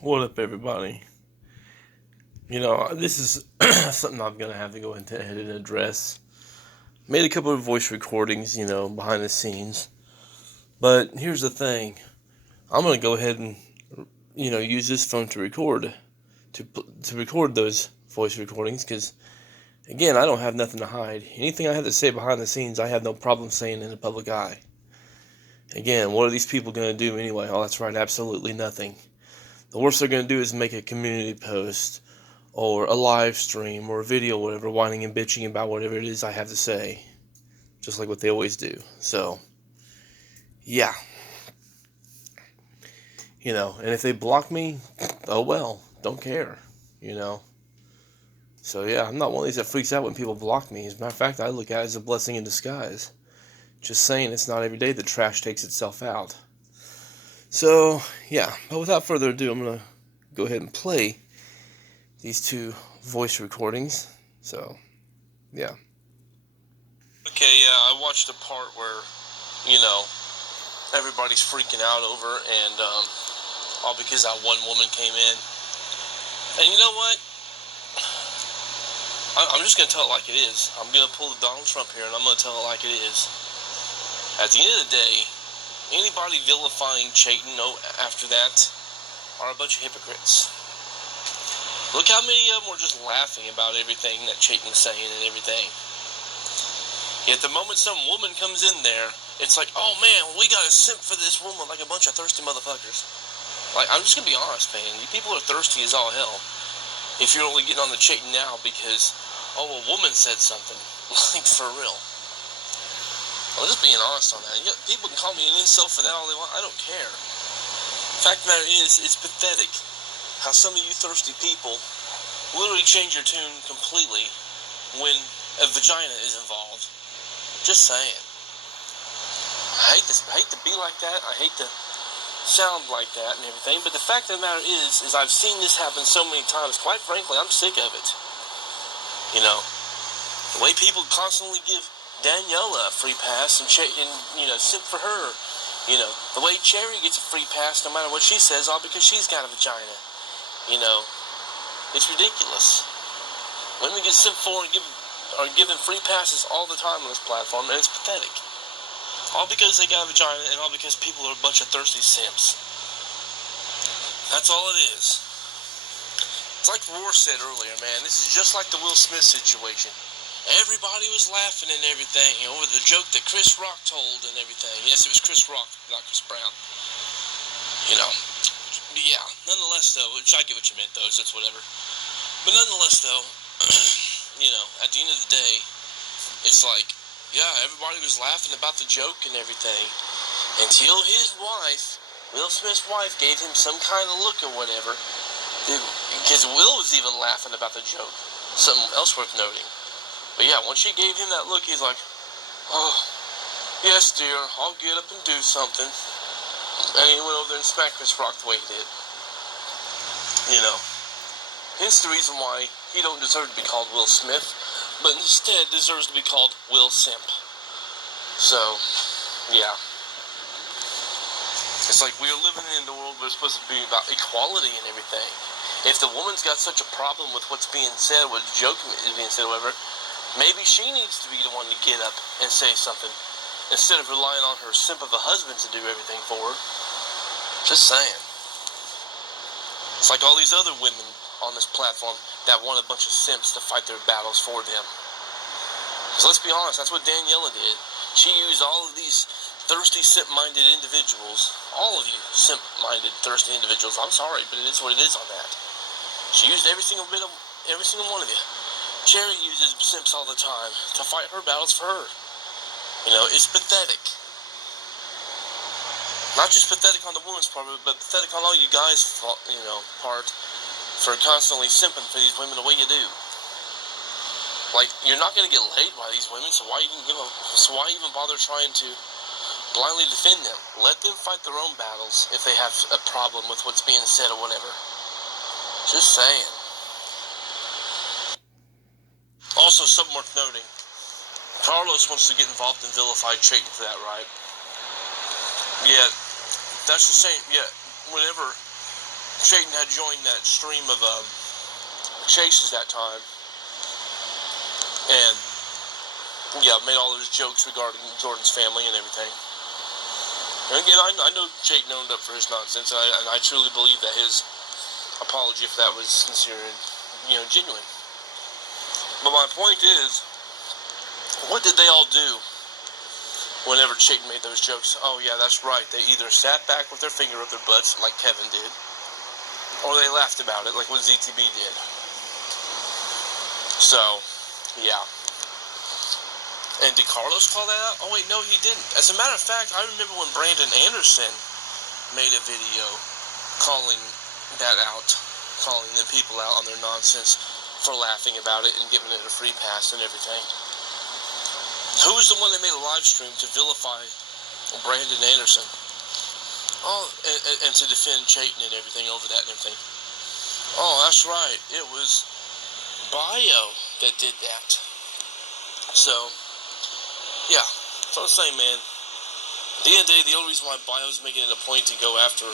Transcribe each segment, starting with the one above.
What up, everybody? This is something I'm going to have to go ahead and address. Made a couple of voice recordings, behind the scenes. But here's the thing. I'm going to go ahead and, use this phone to record, to record those voice recordings because, again, I don't have nothing to hide. Anything I have to say behind the scenes, I have no problem saying in the public eye. Again, what are these people going to do anyway? Oh, that's right, absolutely nothing. The worst they're going to do is make a community post or a live stream or a video, whatever, whining and bitching about whatever it is I have to say, just like what they always do. So, yeah, and if they block me, oh well, don't care, you know. So yeah, I'm not one of these that freaks out when people block me. As a matter of fact, I look at it as a blessing in disguise. Just saying, it's not every day the trash takes itself out. So yeah, but without further ado, I'm gonna go ahead and play these two voice recordings. So yeah. Okay, yeah, I watched the part where, everybody's freaking out over, and all because that one woman came in. And you know what? I'm just going to tell it like it is. I'm going to pull the Donald Trump here, and I'm going to tell it like it is. At the end of the day, anybody vilifying Chayton after that are a bunch of hypocrites. Look how many of them were just laughing about everything that Chayton was saying and everything. Yet the moment some woman comes in there, it's like, oh man, we got to simp for this woman like a bunch of thirsty motherfuckers. Like, I'm just going to be honest, man. You people are thirsty as all hell. If you're only getting on the Chayton now because, oh, a woman said something. Like, for real. I'm just being honest on that. People can call me an incel for that all they want. I don't care. The fact of the matter is, it's pathetic how some of you thirsty people literally change your tune completely when a vagina is involved. Just saying. I hate to be like that. I hate to sound like that and everything. But the fact of the matter is I've seen this happen so many times. Quite frankly, I'm sick of it. The way people constantly give Daniela a free pass and simp for her. The way Cherry gets a free pass no matter what she says, all because she's got a vagina. It's ridiculous. Women get simped for and are given free passes all the time on this platform, and it's pathetic. All because they got a vagina, and all because people are a bunch of thirsty simps. That's all it is. It's like Roar said earlier, man. This is just like the Will Smith situation. Everybody was laughing and everything over the joke that Chris Rock told and everything. Yes, it was Chris Rock, not Chris Brown. But yeah, nonetheless, though, which I get what you meant, though, so it's whatever. But nonetheless, though, at the end of the day, it's like, yeah, everybody was laughing about the joke and everything until his wife, Will Smith's wife, gave him some kind of look or whatever. Because Will was even laughing about the joke. Something else worth noting. But yeah, once she gave him that look, he's like, oh, yes, dear, I'll get up and do something. And he went over there and smacked Chris Rock the way he did. Hence the reason why he don't deserve to be called Will Smith, but instead deserves to be called Will Simp. So, yeah. It's like we are living in the world where it's supposed to be about equality and everything. If the woman's got such a problem with what's being said, what joke is being said, or whatever, maybe she needs to be the one to get up and say something instead of relying on her simp of a husband to do everything for her. Just saying. It's like all these other women on this platform that want a bunch of simps to fight their battles for them. Because let's be honest, that's what Daniela did. She used all of these thirsty, simp-minded individuals. All of you simp-minded, thirsty individuals. I'm sorry, but it is what it is on that. She used every single one of you. Cherry uses simps all the time to fight her battles for her. It's pathetic. Not just pathetic on the woman's part, but pathetic on all you guys' part for constantly simping for these women the way you do. Like, you're not going to get laid by these women, so why even bother trying to blindly defend them? Let them fight their own battles if they have a problem with what's being said or whatever. Just saying. Also, something worth noting. Carlos wants to get involved in vilified Chayton for that, right? Yeah, that's the same. Yeah, whenever Chayton had joined that stream of chases that time, and made all those jokes regarding Jordan's family and everything. And again, I know Chayton owned up for his nonsense, and I truly believe that his apology for that was sincere and genuine. But my point is, what did they all do whenever Chayton made those jokes? Oh yeah, that's right. They either sat back with their finger up their butts like Kevin did, or they laughed about it like what ZTB did. So, yeah. And did Carlos call that out? Oh wait, no, he didn't. As a matter of fact, I remember when Brandon Anderson made a video calling that out, calling the people out on their nonsense for laughing about it and giving it a free pass and everything. Who was the one that made a live stream to vilify Brandon Anderson? Oh, and to defend Chayton and everything over that and everything. Oh, that's right. It was Bio that did that. So, yeah. So I'm saying, man, at the end of the day, the only reason why Bio's making it a point to go after,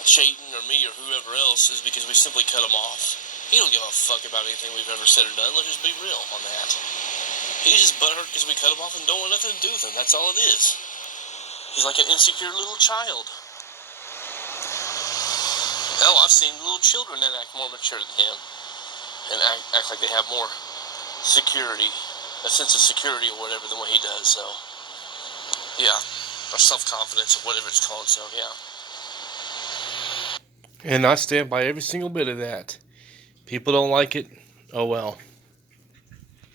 Chayton or me or whoever else is because we simply cut him off. He don't give a fuck about anything we've ever said or done. Let's just be real on that. He's just butthurt because we cut him off and don't want nothing to do with him. That's all it is. He's like an insecure little child. Hell, I've seen little children that act more mature than him and act like they have more security, a sense of security or whatever than what he does. So, yeah, or self-confidence or whatever it's called. So, yeah. And I stand by every single bit of that. People don't like it. Oh well.